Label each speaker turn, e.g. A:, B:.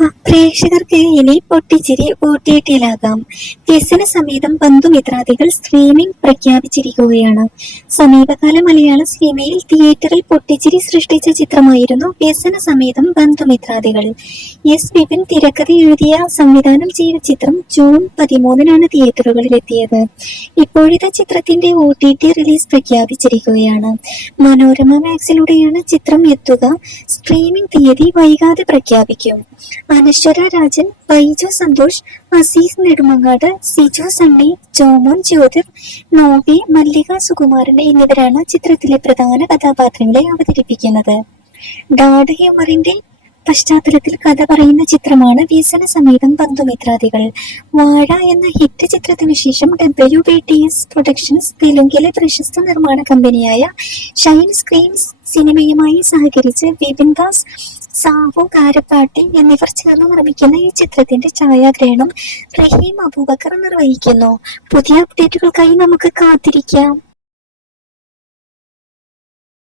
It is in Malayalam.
A: പ്രേക്ഷകർക്ക് ഇനി പൊട്ടിച്ചിരി ഓട്ടിയിട്ടിലാകാം വ്യസന സമേതം ബന്ധുമിത്രാദികൾ സ്ട്രീമിംഗ് പ്രഖ്യാപിച്ചിരിക്കുകയാണ്. സമീപകാല മലയാള സിനിമയിൽ തിയേറ്ററിൽ പൊട്ടിച്ചിരി സൃഷ്ടിച്ച ചിത്രമായിരുന്നു വ്യസന സമേതം ബന്ധുമിത്രാദികൾ. എസ് വിപിൻ തിരക്കഥ എഴുതിയ സംവിധാനം ചെയ്ത ചിത്രം ജൂൺ പതിമൂന്നിനാണ് തിയേറ്ററുകളിൽ എത്തിയത് ഇപ്പോഴത്തെ ചിത്രത്തിന്റെ ഒ ടി ടി റിലീസ് പ്രഖ്യാപിച്ചിരിക്കുകയാണ്. മനോരമ മാക്സിലൂടെയാണ് ചിത്രം എത്തുക. സ്ട്രീമിംഗ് തീയതി വൈകാതെ പ്രഖ്യാപിക്കും. അനശ്വര രാജൻ ബൈജു സന്തോഷ് അസീസ് നെടുമങ്ങാട് സിജു സണ്ണി ജോമോൻ ജ്യോതിർ നോവി മല്ലിക സുകുമാരൻ എന്നിവരാണ് ചിത്രത്തിലെ പ്രധാന കഥാപാത്രങ്ങളെ അവതരിപ്പിക്കുന്നത്. ഡാഡ് ഹ്യൂമറിന്റെ പശ്ചാത്തലത്തിൽ കഥ പറയുന്ന ചിത്രമാണ് വ്യസന സമേതം ബന്ധുമിത്രാദികൾ. വാഴ എന്ന ഹിറ്റ് ചിത്രത്തിന് ശേഷം W B T S productions തെലുങ്കിലെ പ്രശസ്ത നിർമ്മാണ കമ്പനിയായ ഷൈൻ സ്ക്രീൻസ് സിനിമയുമായി സഹകരിച്ച് വിപിൻ ദാസ് സാഹു കാരപ്പാട്ടി എന്നിവർ ചേർന്ന് നിർമ്മിക്കുന്ന ഈ ചിത്രത്തിന്റെ ഛായാഗ്രഹണം റഹീം അബൂബക്കർ നിർവഹിക്കുന്നു. പുതിയ അപ്ഡേറ്റുകൾക്കായി നമുക്ക് കാത്തിരിക്കാം.